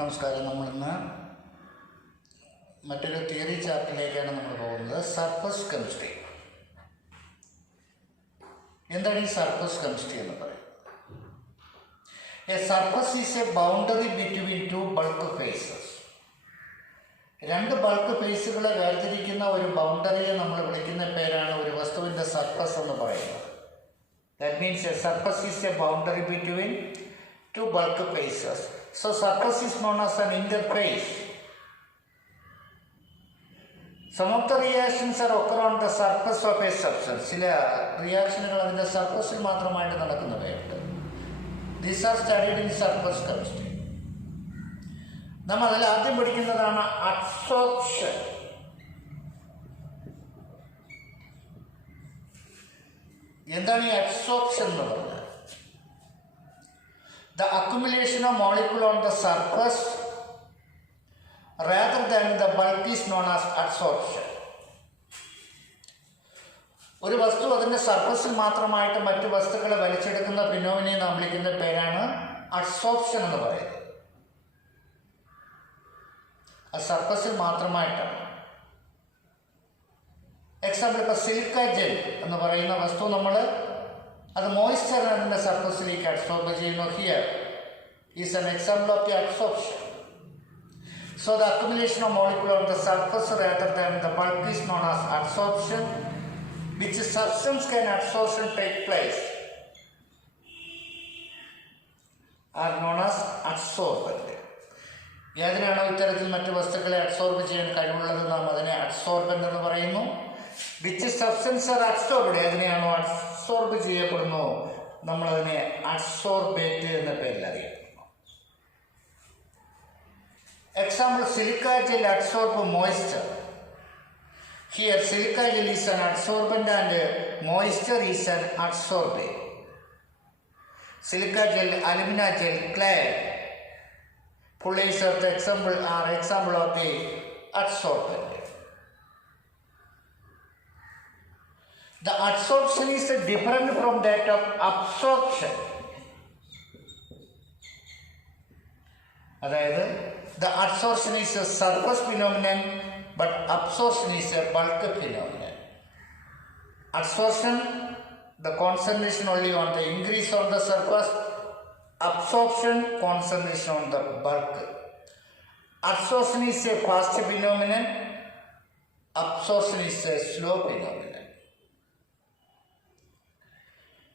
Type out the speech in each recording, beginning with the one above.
നമസ്കാരം. നമ്മളിന്ന് മറ്റൊരു തിയറി ചാപ്റ്ററിലേക്കാണ് നമ്മൾ പോകുന്നത്. Surface chemistry. എന്താണ് ഈ സർഫസ് കെമിസ്ട്രി എന്ന് പറയുന്നത്? A surface is a boundary between two bulk phases. രണ്ട് ബൾക്ക് ഫേസുകളെ വേർതിരിക്കുന്ന ഒരു ബൗണ്ടറിയെ നമ്മൾ വിളിക്കുന്ന പേരാണ് ഒരു വസ്തുവിൻ്റെ സർഫസ് എന്ന് പറയുന്നത്. That means A surface is a boundary between two bulk faces. So surface is known as an interface. Some of the reactions are occur on the surface of a substance. ചില റിയാക്ഷനുകൾ അതിൻ്റെ സർഫസിൽ മാത്രമായിട്ട് നടക്കുന്നവയുണ്ട്. These are studied in surface chemistry. നമ്മൾ അതിൽ ആദ്യം പഠിക്കുന്നതാണ് അഡ്സോർപ്ഷൻ. എന്താണ് ഈ അഡ്സോർപ്ഷൻ എന്ന് പറഞ്ഞാൽ? The accumulation of molecule on the surface rather than the bulk is known as adsorption. ഒരു വസ്തു അതിൻ്റെ സർഫസിൽ മാത്രമായിട്ട് മറ്റു വസ്തുക്കളെ വലിച്ചെടുക്കുന്ന ഫിനോമിനയെ നാം വിളിക്കുന്ന പേരാണ് അഡ്സോർപ്ഷൻ എന്ന് പറയുന്നത്. അത് സർഫസിൽ മാത്രമായിട്ടാണ്. എക്സാമ്പിൾ ഇപ്പോൾ സിലിക്ക ജെൽ എന്ന് പറയുന്ന വസ്തു നമ്മൾ അത് മോയ്സ്ചർ അതിൻ്റെ സർഫസിലേക്ക് അഡ്സോർബ് ചെയ്യുന്നു. Here is an example of the adsorption. So the accumulation of molecule on the surface rather than the bulk is known as adsorption. Which substance can adsorption take place are known as adsorbent. ഏതിനാണോ ഇത്തരത്തിൽ മറ്റു വസ്തുക്കളെ അഡ്സോർബ് ചെയ്യാൻ കഴിവുള്ളത് നാം അതിനെ adsorbent എന്ന് പറയുന്നു. വിച്ച് സബ്സ്റ്റൻസ് ആർ അഡ്സോർബ്ഡ്, ഏതിനെയാണോ അഡ്സോർബ് ചെയ്യപ്പെടുന്നു നമ്മളതിനെ അഡ്സോർബേറ്റ് എന്ന പേരിൽ അറിയപ്പെടുന്നു. Example silica gel adsorb moisture. Here silica gel is an adsorbent and moisture is an adsorbate. Silica gel, alumina gel, clay, fullies of the example of the adsorbent. The adsorption is different from that of absorption. അതായത് the adsorption is a surface phenomenon but absorption is a bulk phenomenon. Adsorption, the concentration only on the increase on the surface. Absorption, concentration on the bulk. Absorption is a fast phenomenon. Absorption is a slow phenomenon.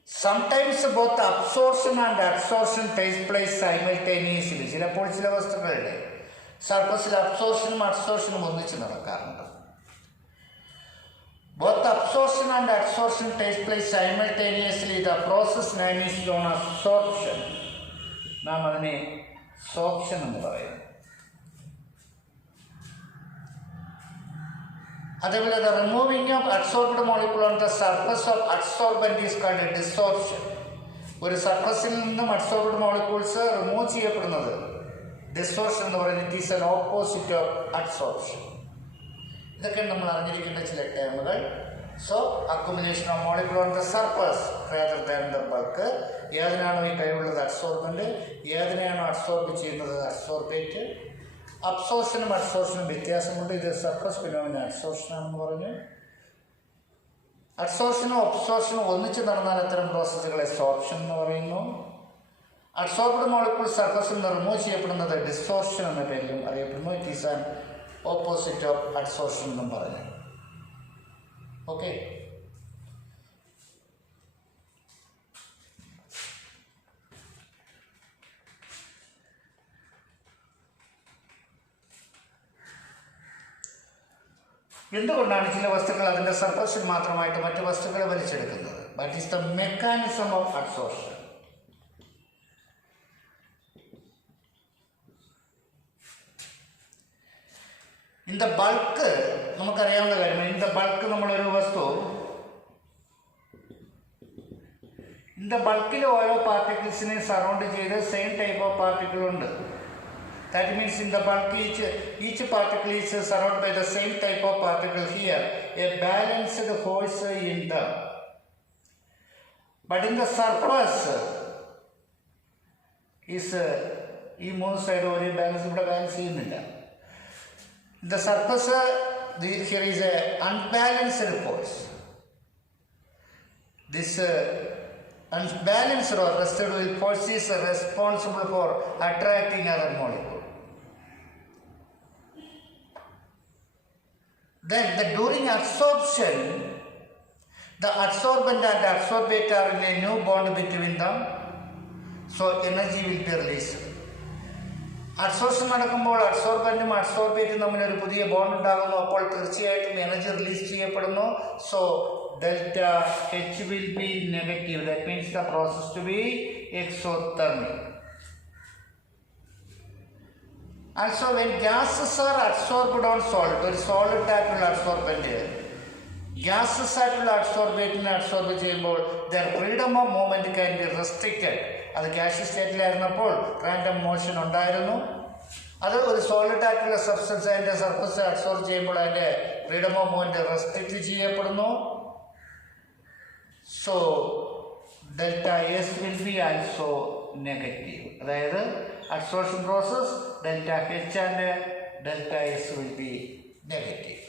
Sometimes both absorption and adsorption takes place simultaneously. ചിലപ്പോൾ ചില വസ്തുക്കളുടെ സർഫസിൽ അബ്സോർഷനും അഡ്സോർഷനും ഒന്നിച്ച് നടക്കാറുണ്ട്. Both absorption and adsorption takes place simultaneously. The process name is known as sorption. നാം അതിനെ സോർപ്ഷൻ എന്ന് പറയുന്നു. അതേപോലെ the removing of adsorbed molecule on the surface of adsorbent is called dissorption. ഒരു സർഫസിൽ നിന്നും അഡ്സോർബ്ഡ് മോളിക്യൂൾസ് റിമൂവ് ചെയ്യപ്പെടുന്നത് ഡിസോർപ്ഷൻ എന്ന് പറയുന്നത്. It is an opposite of adsorption. ഇതൊക്കെയാണ് നമ്മൾ അറിഞ്ഞിരിക്കേണ്ട ചില ടേമുകൾ. So accumulation of molecule on the surface rather than the bulk. ഏതിനാണോ ഈ കഴിവുള്ളത് അഡ്സോർബൻ്റ്, ഏതിനെയാണോ അഡ്സോർബ് ചെയ്യുന്നത് അഡ്സോർബേറ്റ്. അബ്സോർഷനും അഡ്സോർഷനും വ്യത്യാസമുണ്ട്. ഇത് സർഫസ് ഫിനോമിന അഡ്സോർഷനാണെന്ന് പറഞ്ഞു. അഡ്സോർഷനും അബ്സോർഷനും ഒന്നിച്ച് നടന്നാൽ അത്തരം പ്രോസസ്സുകളെ സോർപ്ഷൻ എന്ന് പറയുന്നു. അഡ്സോർബ്ഡ് മോളിക്യൂൾ സർഫസിൽ നിന്ന് റിമൂവ് ചെയ്യപ്പെടുന്നത് ഡിസോർഷൻ എന്ന പേരിലും അറിയപ്പെടുന്നു. It is an opposite of adsorption എന്നും പറഞ്ഞു. ഓക്കെ. എന്തുകൊണ്ടാണ് ചില വസ്തുക്കൾ അതിൻ്റെ സർഫസിൽ മാത്രമായിട്ട് മറ്റു വസ്തുക്കളെ വലിച്ചെടുക്കുന്നത്? That is the mechanism of adsorption. In the bulk നമുക്കറിയാവുന്ന കാര്യമാണ്. ഇൻ ദ ബൾക്ക് നമ്മളൊരു വസ്തു ഇൻ ദ ബൾക്കിൽ ഓരോ പാർട്ടിക്കിൾസിനെ സറൗണ്ട് ചെയ്ത് സെയിം ടൈപ്പ് ഓഫ് പാർട്ടിക്കിൾ ഉണ്ട്. That means in the bulk each particle is surrounded by the same type of particle. Here a balanced force in them. But in the surface is ഈ മൂന്ന് സൈഡ് ഒരേ ബാലൻസ് ഇവിടെ ബാലൻസ് ചെയ്യുന്നില്ല. The surface, here is a unbalanced force. This unbalanced or residual force is responsible for attracting other molecule. Then during absorption, the adsorbent and adsorbate are in a new bond between them, so energy will be released. Adsorption നടക്കുമ്പോൾ അഡ്സോർബൻറ്റും അഡ്സോർബേറ്റും തമ്മിൽ ഒരു പുതിയ ബോണ്ട് ഉണ്ടാകുന്നു. അപ്പോൾ തീർച്ചയായിട്ടും energy release ചെയ്യപ്പെടുന്നു. So delta H will be negative. That means the process to be exothermic. Also when gases are adsorbed on salt, ഒരു സോളിഡ് ആയിട്ടുള്ള അഡ്സോർബൻറ്റ് ഗ്യാസസ് ആയിട്ടുള്ള അഡ്സോർബേറ്റിനെ അഡ്സോർബ് ചെയ്യുമ്പോൾ their freedom of movement can be restricted. അത് gas സ്റ്റേറ്റിലായിരുന്നപ്പോൾ random motion ഉണ്ടായിരുന്നു. അത് ഒരു സോളിഡ് ആയിട്ടുള്ള സബ്സ്റ്റൻസ് അതിൻ്റെ സർഫസ് അഡ്സോർബ് ചെയ്യുമ്പോൾ അതിൻ്റെ ഫ്രീഡം ഓഫ് മൂവ്മെൻറ്റ് റെസ്ട്രിക്റ്റ് ചെയ്യപ്പെടുന്നു. So delta S will be also negative. അതായത് adsorption process delta H and delta S will be negative.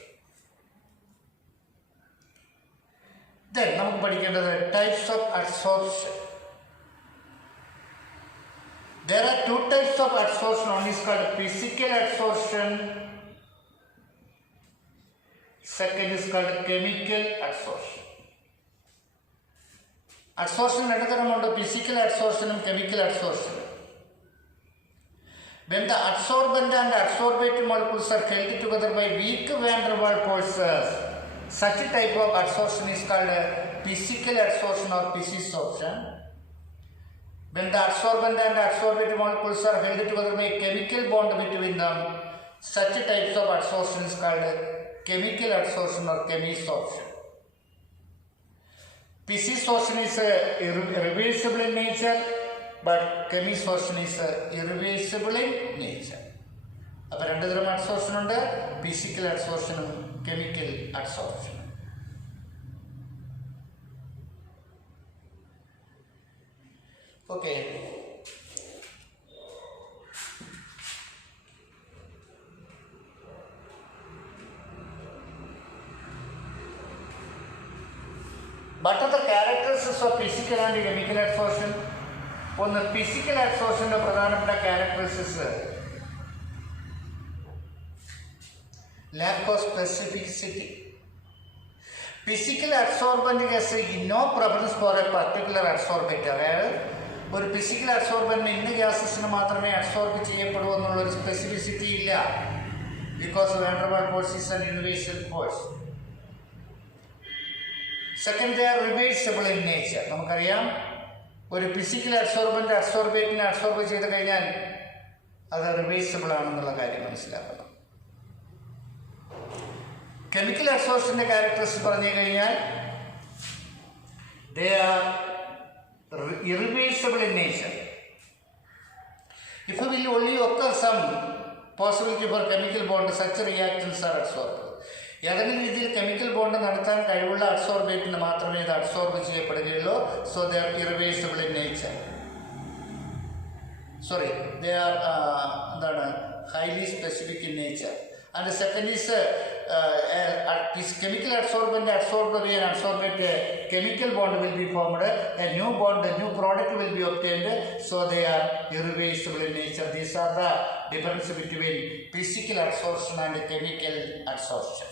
Then നമുക്ക് പഠിക്കേണ്ടത് types of adsorption. There are two types of adsorption. One is called physical adsorption. Second is called chemical adsorption. Adsorption രണ്ടുതരമുണ്ട്, physical adsorption and chemical adsorption. When the adsorbent and adsorbate molecules are held together by weak van der Waals forces, such a type of adsorption is called physical adsorption or physisorption. When the adsorbent and adsorbate molecules are held together by a chemical bond between them, such types of adsorption is called chemical adsorption or chemisorption. Physisorption is irreversible in nature, but chemisorption is irreversible in nature. അപ്പോൾ രണ്ട് തരം adsorption ഉണ്ട്, physical അഡ്സോർപ്ഷനും chemical അഡ്സോർപ്ഷനും. Okay. What are the characteristics of physical and chemical adsorption? ഒന്ന് physical അഡ്സോർപ്ഷൻ്റെ പ്രധാനപ്പെട്ട characteristics lack of specificity. Physical adsorbent gas no preference for a particular adsorbate. അതായത് ഒരു ഫിസിക്കൽ അഡ്സോർബൻറ്റിന് ഇന്ന ഗ്യാസസിന് മാത്രമേ അഡ്സോർബ് ചെയ്യപ്പെടൂ എന്നുള്ളൊരു സ്പെസിഫിസിറ്റി ഇല്ല. Because van der Waals force is an universal force. Second, they are reversible in nature. നമുക്കറിയാം ഒരു ഫിസിക്കൽ അഡ്സോർബൻറ്റ് അഡ്സോർബേറ്റിനെ അഡ്സോർബ് ചെയ്ത് കഴിഞ്ഞാൽ അത് റിവേഴ്സിബിൾ ആണെന്നുള്ള കാര്യം മനസ്സിലാക്കണം. കെമിക്കൽ അഡ്സോർപ്ഷൻ്റെ ക്യാരക്ടറിസ്റ്റിക്സ് പറഞ്ഞു കഴിഞ്ഞാൽ they are irreversible in nature. If will only occur some possibility for chemical bond, such reactions are adsorbed. ഏതെങ്കിലും രീതിയിൽ കെമിക്കൽ ബോണ്ട് നടത്താൻ കഴിവുള്ള അഡ്സോർബേറ്റിന് മാത്രമേ ഇത് അഡ്സോർബ് ചെയ്യപ്പെടുകയുള്ളൂ. So they are irreversible in nature. Sorry, they are എന്താണ് highly specific in nature. And the second is this chemical adsorbent adsorbed away and adsorbate chemical bond will be formed. A new bond, a new product will be obtained. So they are irreversible in nature. These are the difference between physical adsorption and chemical adsorption.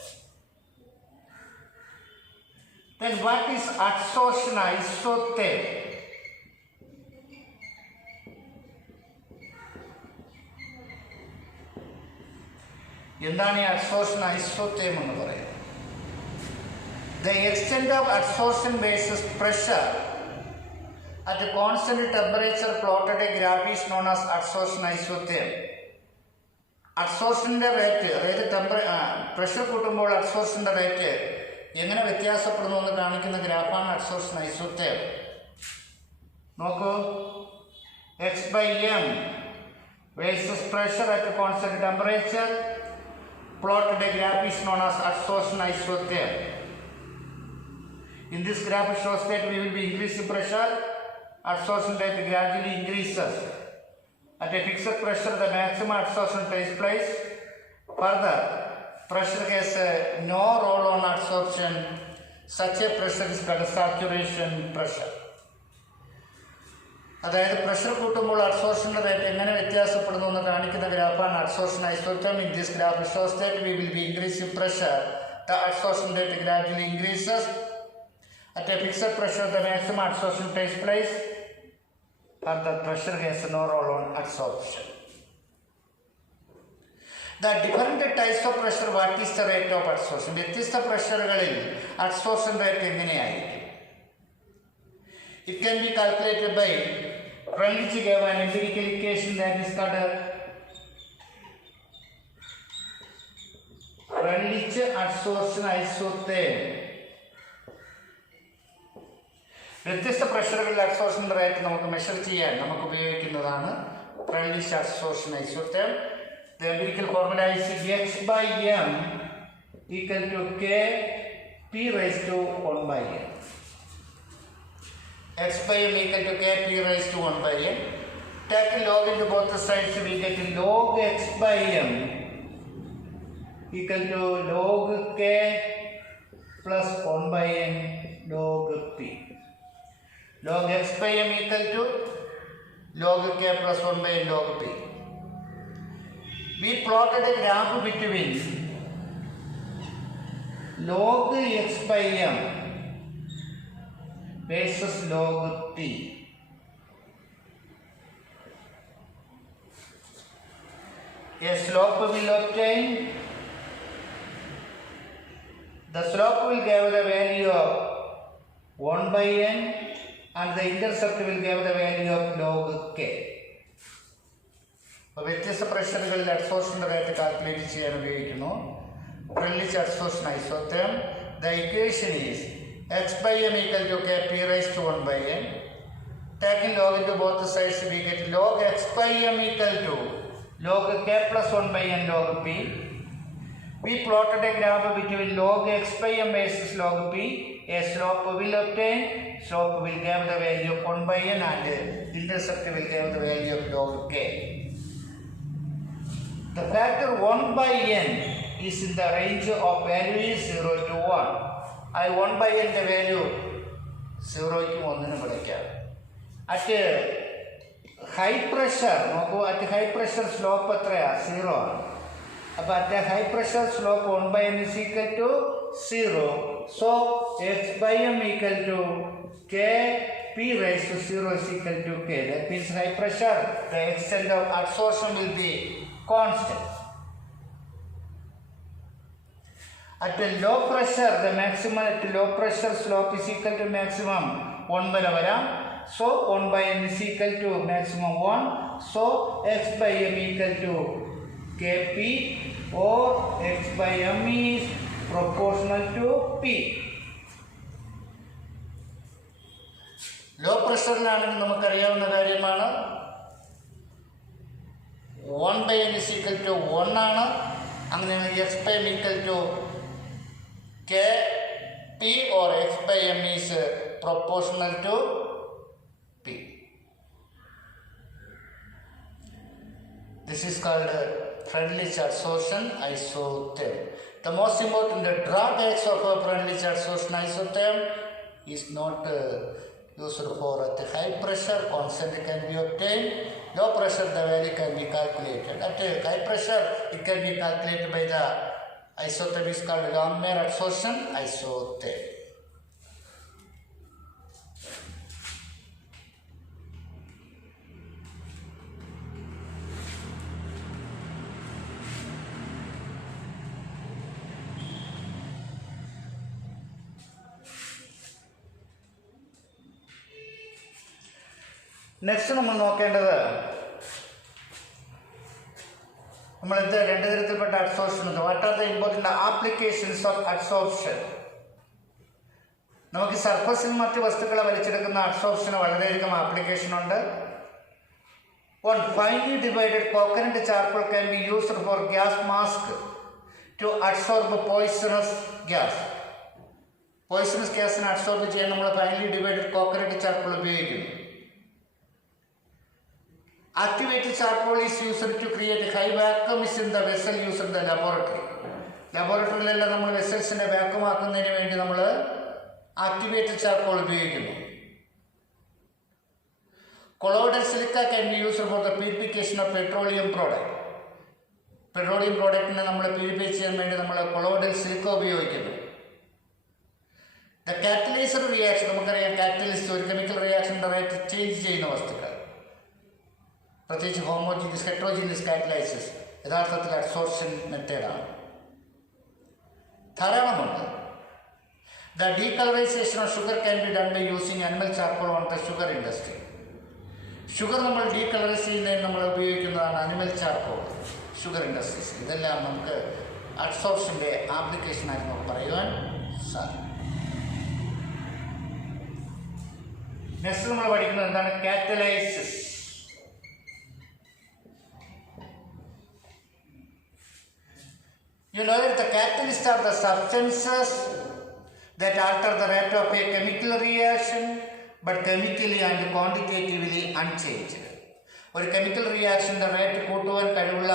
Then what is adsorption isotherm? എന്താണ് ഈ adsorption isotherm എന്ന് പറയുന്നത്? The extent of adsorption versus pressure at constant temperature plotted a graph is known as adsorption isotherm. അഡ്സോർപ്ഷൻ്റെ rate, അതായത് pressure കൂട്ടുമ്പോൾ അഡ്സോർപ്ഷൻ്റെ റേറ്റ് എങ്ങനെ വ്യത്യാസപ്പെടുന്നു എന്ന് കാണിക്കുന്ന ഗ്രാഫാണ് അഡ്സോർപ്ഷൻ ഐസോതേം. നോക്കൂ, x/m versus pressure at constant temperature plotted a graph is known as adsorption isotherm. In this graph it shows that we will be increasing pressure, adsorption rate gradually increases. At a fixed pressure, the maximum adsorption takes place. Further, pressure has no role on adsorption. Such a pressure is called saturation pressure. അതായത് pressure കൂട്ടുമ്പോൾ അഡ്സോർഷൻ്റെ rate എങ്ങനെ വ്യത്യാസപ്പെടുന്നു എന്ന് കാണിക്കുന്ന ഗ്രാഫാണ് adsorption isotherm. In this graph shows that we will be increasing pressure. The adsorption rate gradually increases. At a fixed pressure, the maximum adsorption takes place. Further, pressure has no role on adsorption. The different types of pressure, what is the rate of adsorption? വ്യത്യസ്ത പ്രഷറുകളിൽ adsorption rate എങ്ങനെയായിരിക്കും? It can be calculated by Freundlich gave an empirical equation that is called Freundlich adsorption isotherm. വ്യത്യസ്ത പ്രഷറുകളിൽ adsorption rate നമുക്ക് മെഷർ ചെയ്യാൻ നമുക്ക് ഉപയോഗിക്കുന്നതാണ് Freundlich adsorption isotherm. The empirical formula is H by M equal to K P raised to 1 by N. X by M equal to K P raised to 1 by N. Take log into both the sides, we get log X by M equal to log K plus 1 by N log P. Log X by M equal to log K plus 1 by N log P. We plotted a graph between log X by M versus log P. A slope will obtain. The slope will give the value of 1 by N and the intercept will give the value of log K. വ്യത്യസ്ത പ്രഷറുകളിൽ അഡ്സോർഷൻ്റെ rate calculate ചെയ്യാൻ ഉപയോഗിക്കുന്നു Freundlich adsorption isotherm. The equation is X by M equal to K P raised to 1 by N. Taking log into both the sides, we get log X by M equal to log K plus 1 by N log P. We plotted a graph between log X by M versus log P. A slope will obtain. Slope will give the value of 1 by N and intercept will give the value of log K. The factor 1 by N is in the range of value is 0 to 1. I 1 by N the value 0 to 1 എന്ന് വിളിക്കാം. At high pressure നോക്കൂ, at high pressure slope എത്രയാ? 0 ആണ്. അപ്പോൾ at high pressure slope 1 by N is equal to 0. So X by M equal to K P raised to 0 is equal to K. That means high pressure, the extent of adsorption will be constant. At a low pressure, the maximum at low pressure slope is equal to maximum 1 by vara. So 1 by N is equal to maximum 1. So X by M equal to Kp or X by M is proportional to P. Low pressure ലാണെങ്കിൽ നമുക്കറിയാവുന്ന കാര്യമാണ് 1 by N is equal to 1 ആണ്. അങ്ങനെയാണെങ്കിൽ X by M equal to K P or X by M is proportional to P. This is called Freundlich adsorption isotherm. The most important drawbacks of a Freundlich adsorption isotherm is not used for at high pressure. Constant can be obtained. Low pressure the value can be calculated. At high pressure it can be calculated by the isotherm is called Longmire adsorption isotherm. Next നമ്മൾ നോക്കേണ്ടത് നമ്മളിത് രണ്ട് തരത്തിൽപ്പെട്ട അഡ്സോർപ്ഷൻ ഉണ്ട്. What are the important applications of adsorption? നമുക്ക് സർഫസിൽ മറ്റ് വസ്തുക്കളെ വലിച്ചെടുക്കുന്ന അഡ്സോർപ്ഷന് വളരെയധികം ആപ്ലിക്കേഷൻ ഉണ്ട്. One finely divided coconut charcoal can be used for gas mask to absorb poisonous gas. Poisonous ഗ്യാസിനെ അഡ്സോർബ് ചെയ്യാൻ നമ്മൾ ഫൈനലി ഡിവൈഡഡ് കോക്കനട്ട് ചാർക്കോൾ ഉപയോഗിക്കുന്നു. Activated charcoal is used to create high vacuums in the vessel used in the laboratory. ലബോറട്ടറിയിലെല്ലാം നമ്മൾ വെസൽസിനെ vacuum ആക്കുന്നതിന് വേണ്ടി നമ്മൾ ആക്ടിവേറ്റഡ് ചാർക്കോൾ ഉപയോഗിക്കുന്നു. Colloidal silica can be used for the purification of petroleum product. Petroleum പ്രോഡക്റ്റിനെ നമ്മൾ പ്യൂരിഫൈ ചെയ്യാൻ വേണ്ടി നമ്മൾ കൊളോയിഡൽ സിലിക്ക ഉപയോഗിക്കുന്നു. ദ കാറ്റലൈസർ റിയാക്ഷൻ, നമുക്കറിയാം കാറ്റലിസ്റ്റ് ഒരു കെമിക്കൽ റിയാക്ഷൻ്റെ റേറ്റ് ചേഞ്ച് ചെയ്യുന്ന വസ്തുക്കൾ, പ്രത്യേകിച്ച് ഹോമോജീനിയസ് ഹെട്രോജീനിയസ് കാറ്റലൈസിസ് യഥാർത്ഥത്തിൽ അഡ്സോർപ്ഷൻ മെത്തേഡാണ്. ധാരാളമുണ്ട്. The decolourisation of sugar can be done by using animal charcoal on the sugar industry. Sugar നമ്മൾ ഡീകളറൈസ് ചെയ്യുന്നതിന് നമ്മൾ ഉപയോഗിക്കുന്നതാണ് അനിമൽ ചാർക്കോൾ ഷുഗർ ഇൻഡസ്ട്രീസ്. ഇതെല്ലാം നമുക്ക് അഡ്സോർപ്ഷൻ്റെ ആപ്ലിക്കേഷനായി നമുക്ക് പറയുവാൻ സാധിക്കും. നെക്സ്റ്റ് നമ്മൾ പഠിക്കുന്നത് എന്താണ്? കാറ്റലൈസിസ്. You know that the catalysts are the substances that alter the rate of a chemical reaction but chemically and quantitatively unchanged. ഒരു കെമിക്കൽ റിയാക്ഷൻ്റെ റേറ്റ് കൂട്ടുവാൻ കഴിവുള്ള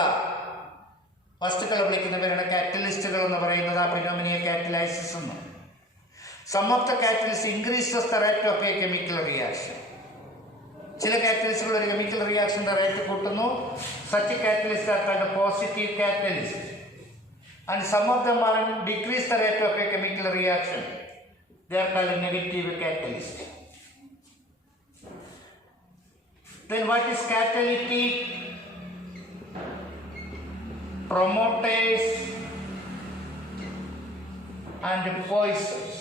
വസ്തുക്കളെ വിളിക്കുന്ന പേരാണ് കാറ്റലിസ്റ്റുകൾ എന്ന് പറയുന്നത്. ആ ഫിനോമിനയെ കാറ്റലൈസിസ് എന്ന്. Some of the catalyst increases the rate of a chemical reaction. ചില കാറ്റലിസ്റ്റുകൾ ഒരു കെമിക്കൽ റിയാക്ഷൻ്റെ റേറ്റ് കൂട്ടുന്നു. Such catalyst are called positive catalyst. And some of them are decrease the rate of a chemical reaction. They are called negative catalyst. Then what is catalytic? Promoters and poisons.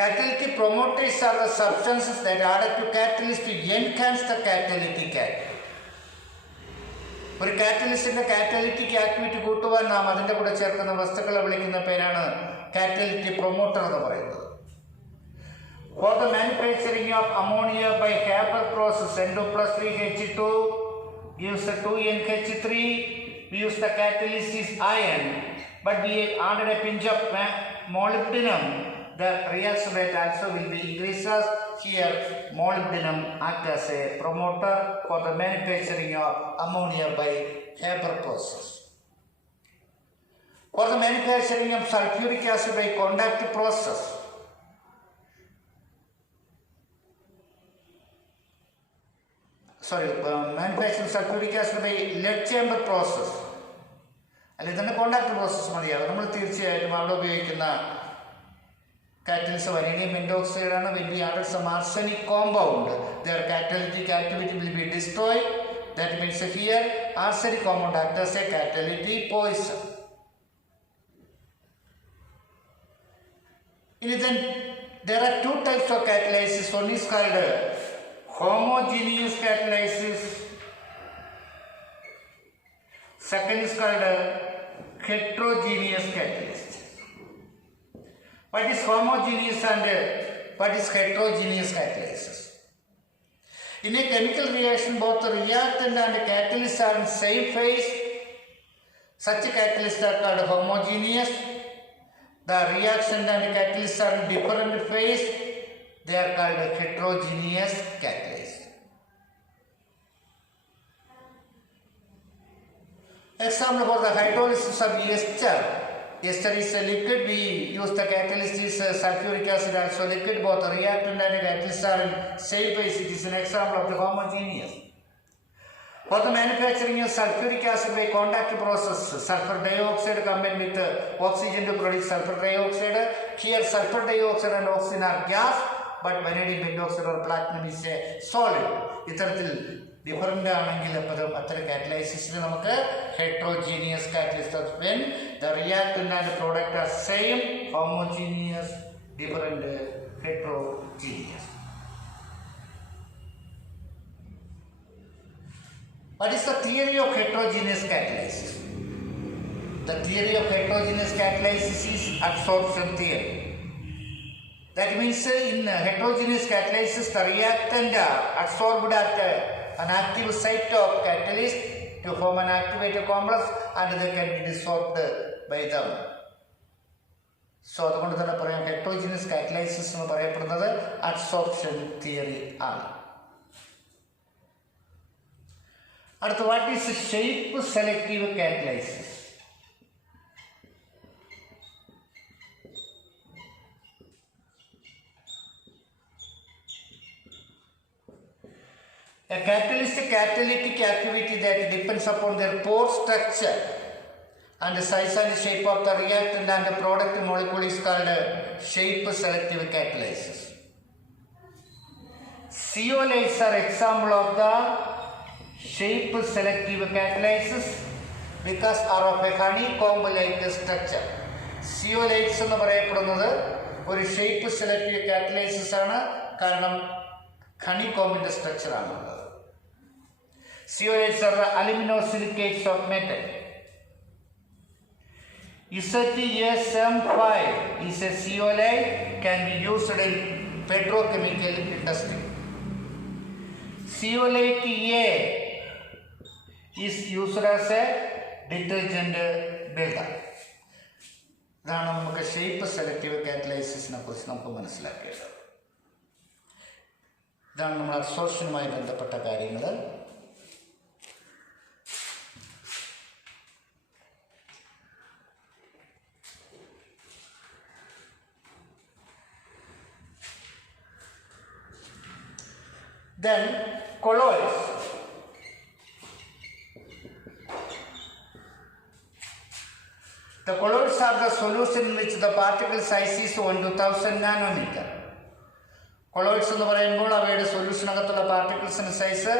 Catalytic promoters are the substances that are added to catalyst to enhance the catalytic act. ഒരു കാറ്റലിസ്റ്റിൻ്റെ catalytic activity കൂട്ടുവാൻ നാം അതിൻ്റെ കൂടെ ചേർക്കുന്ന വസ്തുക്കളെ വിളിക്കുന്ന പേരാണ് കാറ്റലിറ്റിക് പ്രൊമോട്ടർ എന്ന് പറയുന്നത്. For the manufacturing of ammonia by Haber process N2+3H2 gives the 2NH3. We use the catalyst is iron, but we added a pinch of molybdenum. The reaction rate also will be increases. Here molybdenum acts as a promoter for the manufacturing of ammonia by Haber process. For the manufacturing of sulfuric acid by contact process, manufacturing sulfuric acid by lead chamber process. അല്ലെങ്കിൽ തന്നെ contact process മതിയാകും. നമ്മൾ തീർച്ചയായിട്ടും അവിടെ ഉപയോഗിക്കുന്ന catalyst vanadium pentoxide ആണ്. when we added some arsenic compound, their catalytic activity will be destroyed. That means here arsenic compound acts as a catalytic poison. Then there are two types of catalysis. One is called homogeneous catalysis. Second is called heterogeneous catalysis. What is homogeneous and what is heterogeneous catalysis? In a chemical reaction, both the reactant and the catalyst are in same phase. Such a catalyst are called homogeneous. The reaction and the catalyst are in different phase. They are called heterogeneous catalyst. Example for the hydrolysis of ester. Ester is a liquid. We use the catalyst is sulfuric acid, also liquid. Both the reactant and the catalyst are in same phase. It is an example of the homogeneous. For the manufacturing of sulfuric acid by contact process, sulfur dioxide combined with oxygen to produce sulfur dioxide. Here sulfur dioxide and oxygen are gas, but vanadium pentoxide or platinum is a solid. ഇത്തരത്തിൽ ഡിഫറൻ്റ് ആണെങ്കിൽ അപ്പോൾ അത്തരം കാറ്റലൈസിസിന് നമുക്ക് heterogeneous catalyst. When the reactant and product are same, homogeneous, different, heterogeneous. What is the theory of heterogeneous catalysis? The theory of heterogeneous catalysis is absorption theory. That means in heterogeneous catalysis, the reactant are absorbed at an active site of catalyst to form an activated complex and they can be dissolved by them. So അതുകൊണ്ട് തന്നെ പറയാം ഹെറ്ററോജിനിയസ് കാറ്റലൈസിസ് എന്ന് പറയപ്പെടുന്നത് adsorption theory ആണ്. അടുത്ത what is shape selective കാറ്റലൈസിസ്? A catalyst catalytic activity that depends upon their pore structure and the size and shape of the reactant and the product molecule is called shape selective catalysis. Zeolites are example of the shape selective catalysis because are of a honeycomb like structure. Zeolites എന്ന് പറയപ്പെടുന്നത് ഒരു shape selective കാറ്റലൈസിസ് ആണ്. കാരണം ഹണികോമ്പിന്റെ സ്ട്രക്ചർ ആണുള്ളത്. Zeolites are aluminosilicates of metal. ZSM5 is a zeolite, can be used in petrochemical industry. Zeolite A is used as a detergent builder. ഇതാണ് നമുക്ക് ഷേപ്പ് സെലക്റ്റീവ് കാറ്റലൈസിസിനെ കുറിച്ച് നമുക്ക് മനസ്സിലാക്കേണ്ടത്. ഇതാണ് നമ്മൾ അബ്സോർപ്ഷനുമായി ബന്ധപ്പെട്ട കാര്യങ്ങൾ. Then colloids. The colloids are the solution in which the particle size is 1 to 1000 nanometer. Colloids എന്ന് പറയുമ്പോൾ അവയുടെ സൊല്യൂഷനകത്തുള്ള പാർട്ടിക്കിൾസിൻ്റെ സൈസ്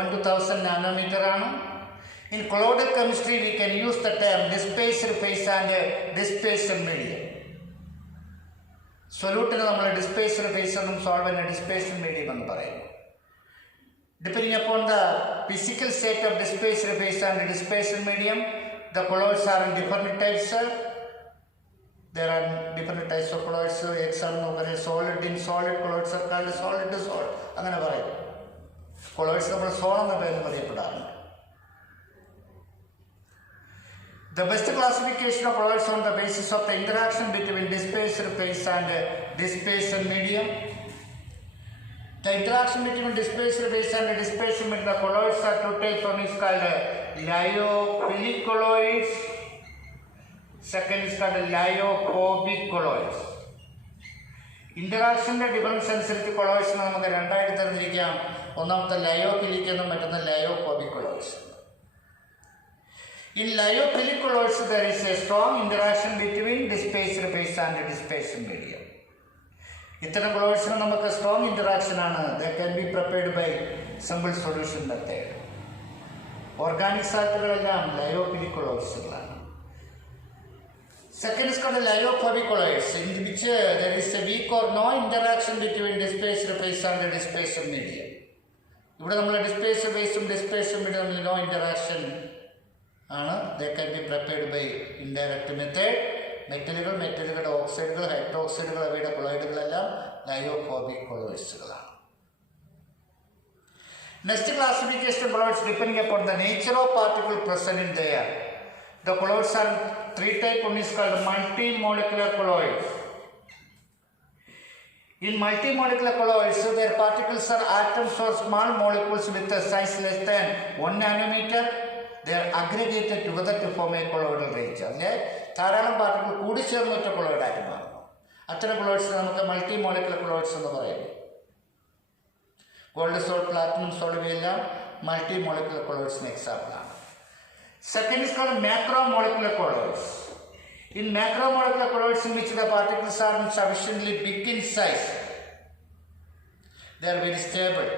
1 to 1000 നാനോമീറ്റർ ആണ്. In colloidal chemistry we can use the term dispersed phase and dispersed medium. സൊല്യൂട്ടിന് നമ്മൾ ഡിസ്പേസ്ഡ് ഫേസ് എന്നും സോൾവെന്റ് ഡിസ്പേസ്ഡ് മീഡിയം എന്ന് പറയുന്നു. Depending upon the physical state of displaced phase and displaced medium, the colloids are in different types. There are different types of colloids. Example, solid in solid colloids are called solid to solid. അങ്ങനെ പറയും. Colloids നമ്മൾ സോൾ എന്ന പേരിൽ അറിയപ്പെടാറുണ്ട്. The best classification of colloids on the basis of the interaction between displaced phase and displaced medium. The interaction between displaced phase and displaced medium, the colloids are two types. One is called lyophilic colloids. Second is called lyophobic colloids. Interaction difference അനുസരിച്ച് colloids നമുക്ക് രണ്ടായിട്ട് തരംതിരിക്കാം. ഒന്നാമത്തെ ലയോഫിലിക് എന്നും മറ്റൊന്ന് lyophobic colloids. In lyophilic colloids there is a strong interaction between displaced phase and displaced medium. ഇത്തരം colloidsന് നമുക്ക് സ്ട്രോങ് ഇൻറ്ററാക്ഷൻ ആണ്. They can be prepared by simple solution method. Organic സാൾട്ടുകളെല്ലാം ലയോഫിലിക് colloidsകളാണ്. Second is called lyophobic colloids, in which there is a weak or no interaction between displaced phase and displaced medium. ഇവിടെ നമ്മൾ displaced ഫേസും displaced medium തമ്മിൽ no interaction ആണ്. They can be prepared by indirect method. മെറ്റലുകളുടെ ഓക്സൈഡുകൾ, ഹൈഡ്രോക്സൈഡുകൾ അവയുടെ കൊളോയിഡുകളെല്ലാം ലയോഫോബിക് കൊളോയിഡ്സുകളാണ്. Next classification colloids depending upon the nature of particle present in there. The colloids are three types. One is called multimolecular colloids. In multimolecular colloids, their particles are atoms or small molecules with a size less than 1 nanometer. They are aggregated together to form a colloidal range. അങ്ങനെ ധാരാളം പാർട്ടിക്കിൾ കൂടി ചേർന്ന് ഒറ്റ കൊളോയിഡായിട്ട് മാറുന്നു. അത്തരം കൊളോയിഡ്സ് നമുക്ക് മൾട്ടിമോളിക്കുലർ കൊളോയിഡ്സ് എന്ന് പറയുന്നു. ഗോൾഡ് സോൾട്ട്, പ്ലാറ്റിനം സോൾട്ട് ഇവയെല്ലാം മൾട്ടിമോളിക്കുലർ കൊളോയിഡ്സിന് എക്സാമ്പിളാണ്. Second is called macromolecular colloids. In macromolecular colloids, in which the particles are sufficiently big in size, they are very stable.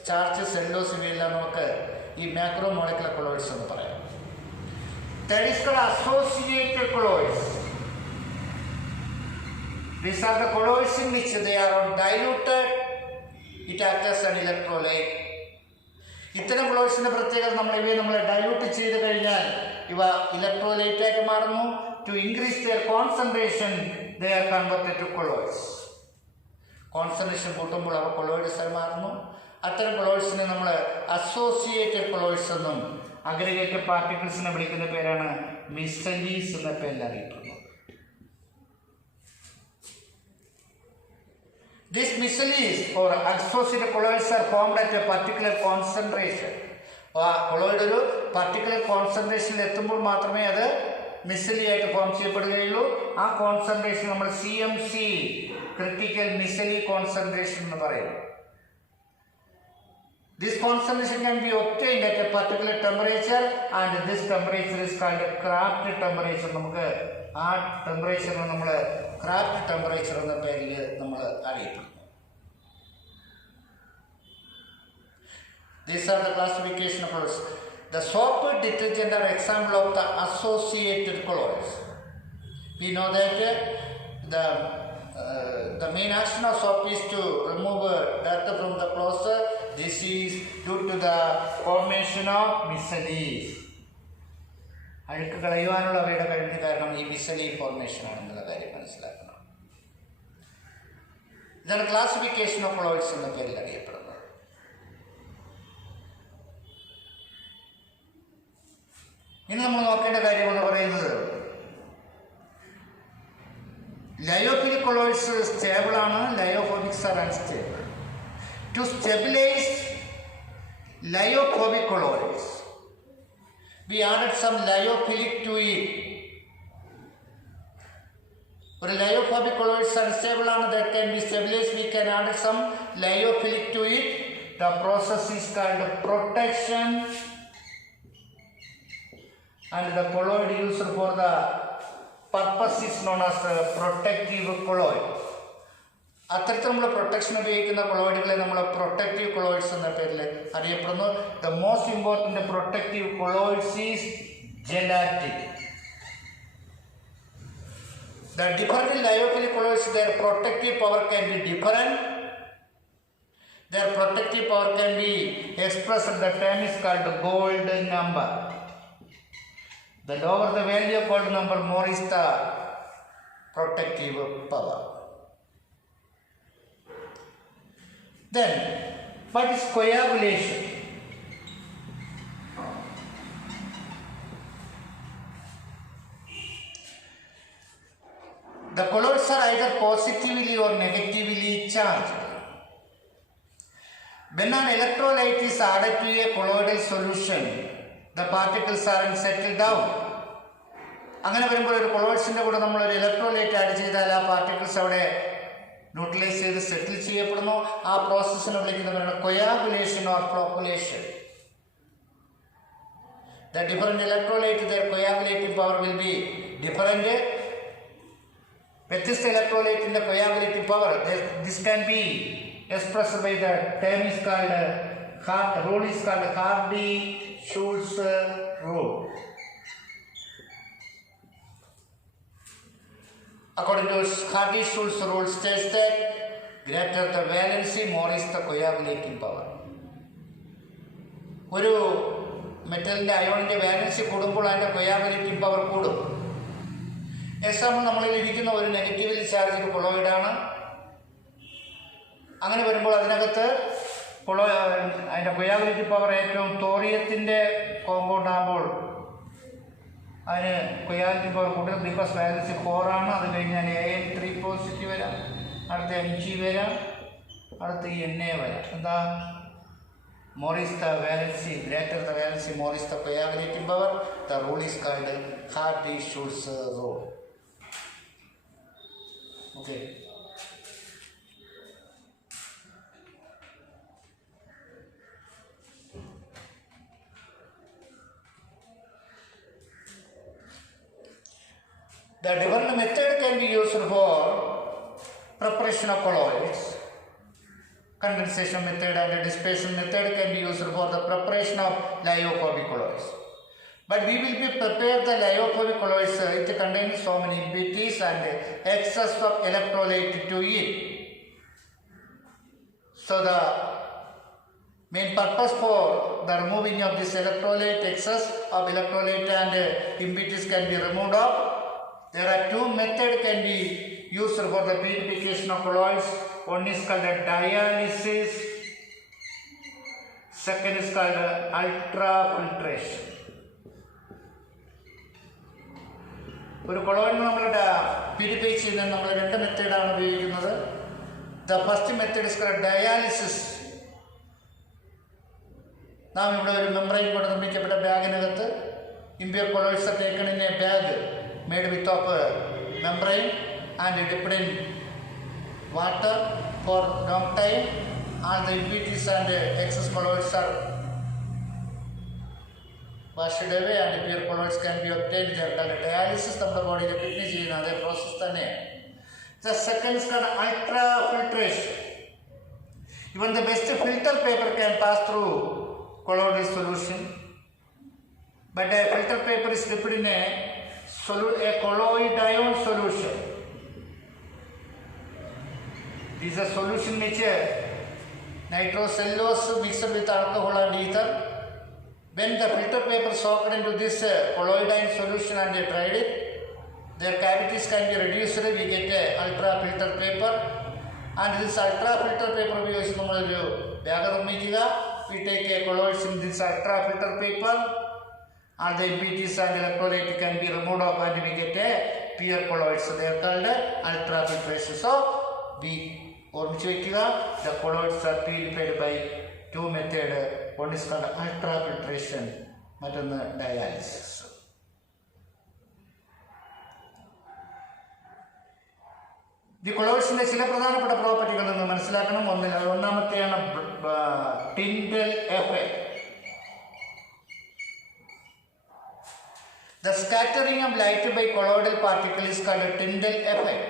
Starches, cellulose ഇവയെല്ലാം നമുക്ക് ഈ മാക്രോമോളിക്കുലർ കൊളോയിഡ്സ് എന്ന് പറയാം. That is called associated colloids. These are the colloids in which they are diluted. It acts as an electrolyte. ഇത്തരം കൊളോയിഡ്സിന്റെ പ്രത്യേകത ഇവയെ നമ്മൾ ഡൈലൂട്ട് ചെയ്ത് കഴിഞ്ഞാൽ ഇവ ഇലക്ട്രോലൈറ്റ് ആയിട്ട് മാറുന്നു. To increase their concentration they are converted to colloids. Concentration കൂട്ടുമ്പോൾ അവ കൊളോയിഡ്സ് ആയി മാറുന്നു. അത്തരം കൊളോയിഡ്സിനെ നമ്മൾ അസോസിയേറ്റഡ് കൊളോയിഡ്സ് എന്നും അഗ്രിഗേറ്റഡ് പാർട്ടിക്കിൾസിനെ വിളിക്കുന്ന പേരാണ് മിസെലീസ് എന്ന പേരിൽ അറിയപ്പെടുന്നത്. These micelles or associated colloids are formed at a particular concentration. Colloid ഒരു പർട്ടിക്കുലർ കോൺസെൻട്രേഷനിൽ എത്തുമ്പോൾ മാത്രമേ അത് മിസലി ആയിട്ട് ഫോം ചെയ്യപ്പെടുകയുള്ളൂ. ആ കോൺസെൻട്രേഷൻ നമ്മൾ CMC, ക്രിട്ടിക്കൽ മിസലി കോൺസെൻട്രേഷൻ എന്ന് പറയും. This concentration can be obtained at a particular temperature and this temperature is called Kraft temperature. നമുക്ക് ആ ടെമ്പറേച്ചറിനെ നമ്മൾ ക്രാഫ്റ്റ് ടെമ്പറേച്ചർ എന്ന പേരിൽ നമ്മൾ അറിയപ്പെടുന്നു. These are the classification of colloids. The soap detergent are example of the associated colloids. We know that the main action of soap is to remove dirt from the clothes. This is due to the formation of micelles. അഴുക്ക് കളയുവാനുള്ള അവയുടെ കഴിവിന് കാരണം ഈ മിസലി ഫോർമേഷൻ ആണെന്നുള്ള കാര്യം മനസ്സിലാക്കണം. ഇതാണ് ക്ലാസിഫിക്കേഷൻ ഓഫ് കൊളോയിഡ്സ് എന്ന പേരിൽ അറിയപ്പെടുന്നത്. ഇനി നമ്മൾ നോക്കേണ്ട കാര്യം എന്ന് പറയുന്നത് ലയോഫിലിക് കൊളോയിഡ്സ് സ്റ്റേബിൾ ആണ്, lyophobics are unstable. To stabilise lyophobic colloids we added some lyophilic to it. ഒരു ലയോഫോബിക് കൊളോയിഡ്സ് unstable ആണ്, that can be stabilized. We can add some lyophilic to it. The process is called protection and the colloid used for the purpose is known as protective colloid. അത്തരത്തിൽ നമ്മൾ പ്രൊട്ടക്ഷൻ ഉപയോഗിക്കുന്ന കൊളോയിഡുകളെ നമ്മൾ protective colloids എന്ന പേരിൽ അറിയപ്പെടുന്നു. The most important protective colloids is gelatin. The different lyophilic colloids, their protective power can be different. Their protective power can be expressed. The term is called gold number. The lower the value of gold number, more is the protective power. Then, what is coagulation? The colloids are either positively or negatively charged. When an electrolyte is added to a colloidal solution, the particles are settled down. അങ്ങനെ വരുമ്പോൾ ഒരു കൊളോയിഡ്സിൻ്റെ കൂടെ നമ്മളൊരു electrolyte add ചെയ്താൽ ആ പാർട്ടിക്കിൾസ് അവിടെ ന്യൂട്രലൈസ് ചെയ്ത് സെറ്റിൽ ചെയ്യപ്പെടുന്നു. ആ പ്രോസസ്സിനെ വിളിക്കുന്നവരാണ് coagulation or flocculation. The different electrolyte, their coagulating power will be different. വ്യത്യസ്ത ഇലക്ട്രോലൈറ്റിൻ്റെ coagulating power, this can be expressed by the term is called rule is called Hardy-Schulz rule. According to Hardy-Schulz rule states that greater the valency, more is the coagulating power. ഒരു മെറ്റലിൻ്റെ അയോണിൻ്റെ വാലൻസി കൂടുമ്പോൾ അതിൻ്റെ coagulating power കൂടും. എക്സാമ്പിൾ നമ്മളിൽ ഇരിക്കുന്ന ഒരു നെഗറ്റീവലി ചാർജ്ഡ് കൊളോയിഡാണ്. അങ്ങനെ വരുമ്പോൾ അതിനകത്ത് അതിൻ്റെ കൊയാഗുലേറ്റിംഗ് പവർ ഏറ്റവും തോറിയത്തിൻ്റെ കോമ്പൗണ്ട് ആകുമ്പോൾ അതിന് കൊയാഗുലേറ്റിംഗ് പവർ കൂടുതൽ, ബിക്കോസ് വാലൻസി 4 ആണ്. അത് കഴിഞ്ഞാൽ An3 പോസിറ്റീവ് വരാം, അടുത്ത Mg വരാം, അടുത്ത Na വരാം. എന്താ? more is the valency, greater the valency, more is the coagulating power. The rule is called Hardy-Schulz rule. Okay. The different method can be used for preparation of colloids. Condensation method and dissipation method can be used for the preparation of lyophobic colloids. But we will be prepare the lyophobic colloids. It contains so many impurities and excess of electrolyte to it. So the main purpose for the removing of this electrolyte, excess of electrolyte and impurities can be removed of. There are two methods can be used for the purification of colloids. One is called dialysis, second is called ultrafiltration. ഒരു കൊളോയിഡിനെ നമ്മൾ പ്യൂരിഫൈ ചെയ്യുന്നതിന് നമ്മൾ രണ്ട് മെത്തേഡാണ് ഉപയോഗിക്കുന്നത്. The first method is called dialysis. Now we have a membrane for the bag. Impure colloids are taken in a bag made with membrane and dipped in water for long time. All the impurities and excess colloids are washed away and pure colloids can be obtained. They are called dialysis. The body is a process. The second is called ultrafiltration. Even the best filter paper can pass through colloidal solution, but a filter paper is dipped in a colloidal solution. This is a solution which nitrocellulose mixed with alcohol and ether. When the filter paper soaked into this colloidal solution and they dried it, their cavities can be reduced. We get a ultra filter paper, and this ultra filter paper we use we take a colloids in this ultra filter paper, and the impurities and electrolyte can be removed off and we get a pure colloids. So they are called ultra filtration. So we the colloids are purified by two methods. One is called ultrafiltration, another dialysis. The colloids in the പ്രധാനപ്പെട്ട പ്രോപ്പർട്ടികൾ എന്ന് മനസ്സിലാക്കണം. ഒന്നാമത്തെയാണ് Tyndall effect. The scattering of light by colloidal particle is called a Tyndall effect.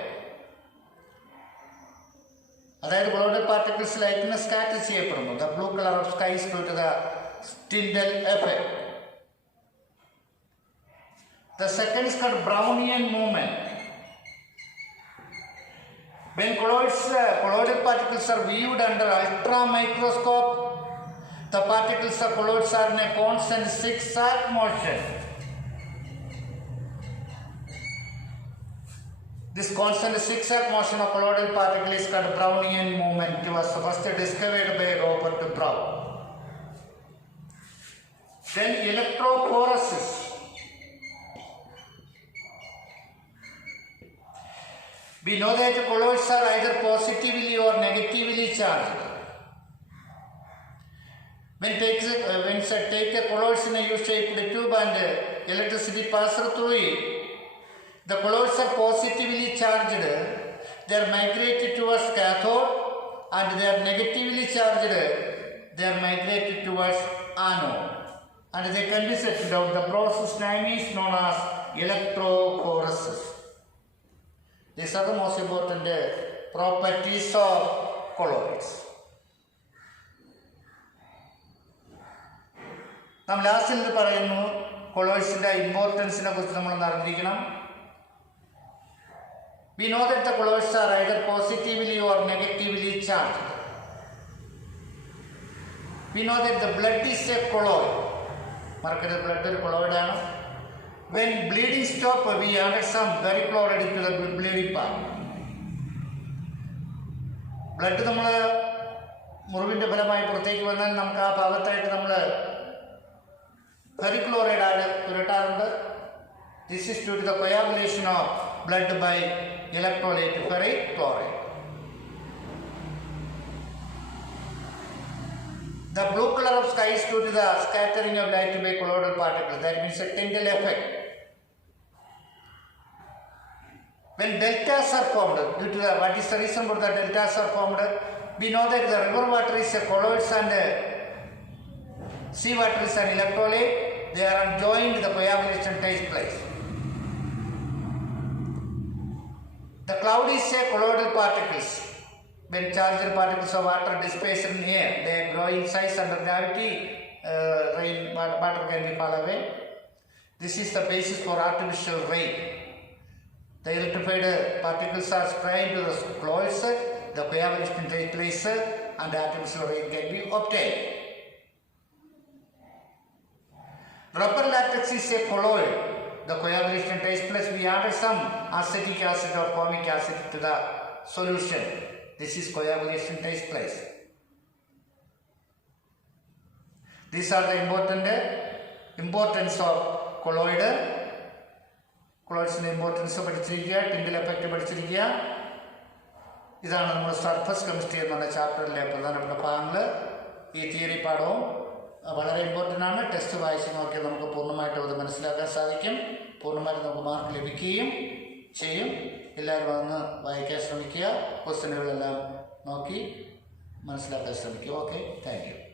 അതായത് colloidal particles ലൈറ്റിനെ സ്കാറ്റർ ചെയ്യപ്പെടുന്നു. The blue color of sky is due to the Tyndall effect. The second is called Brownian movement. When colloidal particles are viewed under ultra microscope, the particles of colloids are in a constant zigzag motion. This constant zigzag motion of colloidal particle is called Brownian movement. It was first discovered by Robert Brown. Then electrophoresis. We know that colloids are either positively or negatively charged. When take a colloids in a U-shaped tube and electricity passes through it, the colloids are positively charged. They are migrated towards cathode, and they are negatively charged. They are migrated towards anode, and they can be set down. The process name is known as electrophoresis. These are the most important properties of colloids. നാം ലാസ്റ്റിൽ പറയുന്നു കൊളോയിഡ്സിന്റെ ഇമ്പോർട്ടൻസിനെ കുറിച്ച് നമ്മൾ അറിഞ്ഞിരിക്കണം. We know that the colloids are either positively or negatively charged. We know that the blood is a colloid. Market blood is a colloid. When bleeding stops, we added some perchloride to the bleeding part. Blood നമ്മൾ മുറിവിൻ്റെ ഫലമായി പുറത്തേക്ക് വന്നാൽ നമുക്ക് ആ ഭാഗത്തായിട്ട് നമ്മൾ perchloride add പുരട്ടാറുണ്ട്. This is due to the coagulation of blood by electrolyte perchloride. The blue color of sky is due to the scattering of light by colloidal particles. That means a Tyndall effect. When deltas are formed, due to the, what is the reason for the deltas are formed? We know that the river water is a colloids and sea water is an electrolyte. They are joined, the coagulation takes place. The cloud is a colloidal particles. When charged particles of water displaced in air, they grow in size under gravity. Rain water can be fall away. This is the basis for artificial rain. The electrified particles are sprayed to the colloids, the coagulation takes place, and the artificial rain can be obtained. Rubber latex is a colloid. The coagulation takes place. We added some acetic acid or formic acid to the solution. This is coagulation takes place. These are the importance of colloid. Colloids importance പഠിച്ചിരിക്കുക. Tyndall effect പഠിച്ചിരിക്കുക. ഇതാണ് നമ്മുടെ surface chemistry എന്ന് പറഞ്ഞ ചാപ്റ്ററിലെ പ്രധാനപ്പെട്ട ഭാഗങ്ങൾ. ഈ തിയറി പാഠവും വളരെ ഇമ്പോർട്ടൻ്റ് ആണ്. ടെസ്റ്റ് വായിച്ച് നോക്കിയാൽ നമുക്ക് പൂർണ്ണമായിട്ടും അത് മനസ്സിലാക്കാൻ സാധിക്കും. പൂർണ്ണമായിട്ട് നമുക്ക് മാർക്ക് ലഭിക്കുകയും ചെയ്യും. എല്ലാവരും അതൊന്ന് വായിക്കാൻ ശ്രമിക്കുക. ക്വസ്റ്റ്യനുകളെല്ലാം നോക്കി മനസ്സിലാക്കാൻ ശ്രമിക്കുക. Okay, thank you.